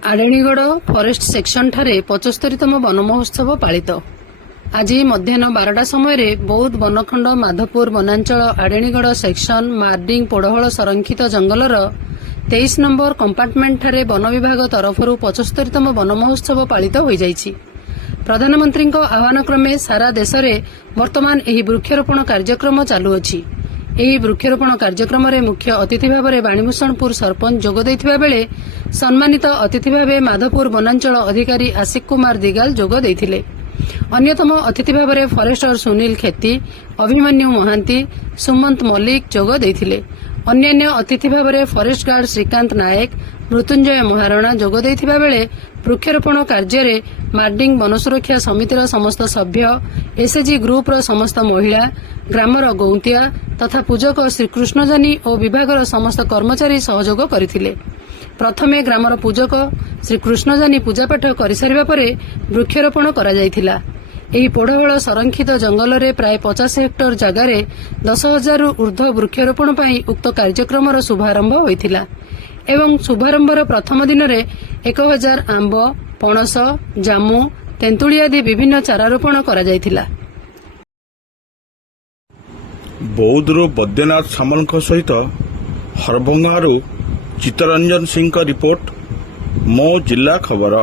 आड़ेणीगढ़ forest section ठारे 75तम one महोत्सव पालित। आज मध्याह्न 12टा समय बौद्ध वनखंड माधवपुर वनांचल आड़ेणीगढ़ सेक्शन मार्डिंग पोड़हल संरक्षित जंगलर 23 नंबर कंपार्टमेंट ठारे वन विभाग तरफर 75तम वन महोत्सव पालित हो जाइछि। प्रधानमंत्री आह्वान क्रमे सारा देश में वर्तमान एही वृक्षरोपण कार्यक्रम चालुअछि। ଏହି ବୃକ୍ଷରୋପଣ କାର୍ଯ୍ୟକ୍ରମରେ ମୁଖ୍ୟ ଅତିଥି ଭାବରେ ବାଣୀଭୂଷଣପୁର ସରପଞ୍ଚ ଯୋଗ ଦେଇଥିବା ବେଳେ ସମ୍ମାନିତ ଅତିଥି ଭାବେ ମାଧପୁର ବନାଞ୍ଚଳ ଅଧିକାରୀ ଆଶିକ କୁମାର ଦିଗାଲ ଯୋଗ ଦେଇଥିଲେ। ଅନ୍ୟତମ ଅତିଥି ଭାବରେ ଫରେଷ୍ଟର ସୁନୀଲ ଖେତି, ଅଭିମନ୍ୟୁ ମହାନ୍ତି, ସୁମନ୍ତ ମଲ୍ଲିକ ଯୋଗ ଦେଇଥିଲେ। ଅନ୍ୟାନ୍ୟ ଅତିଥି ଭାବରେ ଫରେଷ୍ଟ ଗାର୍ଡ ଶ୍ରୀକାନ୍ତ ନାୟକ, ମୃତ୍ୟୁଞ୍ଜୟ ମହାରଣା ଯୋଗ ଦେଇଥିବା ବେଳେ ବୃକ୍ଷରୋପଣ କାର୍ଯ୍ୟରେ ମାର୍ଡିଂ ବନ ସୁରକ୍ଷା ସମିତିର ସମସ୍ତ ସଭ୍ୟ, ଏସଏଜି ଗ୍ରୁପର ସମସ୍ତ ମହିଳା, ଗ୍ରାମର ଗୌନ୍ତିଆ ତଥା ପୂଜକ ଶ୍ରୀକୃଷ୍ଣଜାନୀ ଓ ବିଭାଗର ସମସ୍ତ କର୍ମଚାରୀ ସହଯୋଗ କରିଥିଲେ। ପ୍ରଥମେ ଗ୍ରାମର ପୂଜକ ଶ୍ରୀକୃଷ୍ଣଜାନୀ ପୂଜାପାଠ କରିସାରିବା ପରେ ବୃକ୍ଷରୋପଣ କରାଯାଇଥିଲା। ଏହି ପୋଡ଼ବଳ ସଂରକ୍ଷିତ ଜଙ୍ଗଲରେ ପ୍ରାୟ 50 ହେକ୍ଟର ଜାଗାରେ 10,000ରୁ ଊର୍ଦ୍ଧ୍ୱ ବୃକ୍ଷରୋପଣ ପାଇଁ ଉକ୍ତ କାର୍ଯ୍ୟକ୍ରମର ଶୁଭାରମ୍ଭ ହୋଇଥିଲା ଏବଂ ଶୁଭାରମ୍ଭର ପ୍ରଥମ ଦିନରେ 1,000 ଆମ୍ବ, ପଣସ, ଜାମୁ, ତେନ୍ତୁଳି ଆଦି ବିଭିନ୍ନ ଚାରାରୋପଣ କରାଯାଇଥିଲା। ବୌଦ୍ଧରୁ ବୈଦ୍ୟନାଥ ସାମଲଙ୍କ ସହିତ ହରଭଙ୍ଗାରୁ ଚିତ୍ତରଞ୍ଜନ ସିଂଙ୍କ ରିପୋର୍ଟ, ମୋ ଜିଲ୍ଲା ଖବର।